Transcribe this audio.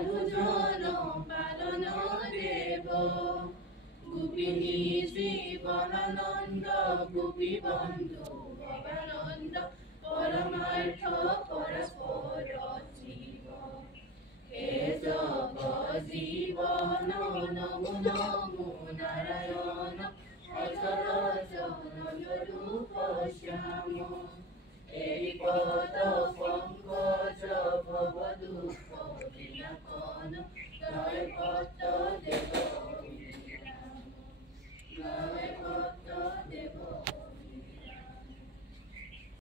সাধুজন পালন দেব গোপিনী জীবনানন্দ গোপী বন্ধু ভবানন্দ পরমার্থ পরস্পর জীব হে জগ জীবন নমো নমো নারায়ণ অচল চরণ রূপ শ্যাম এই পদ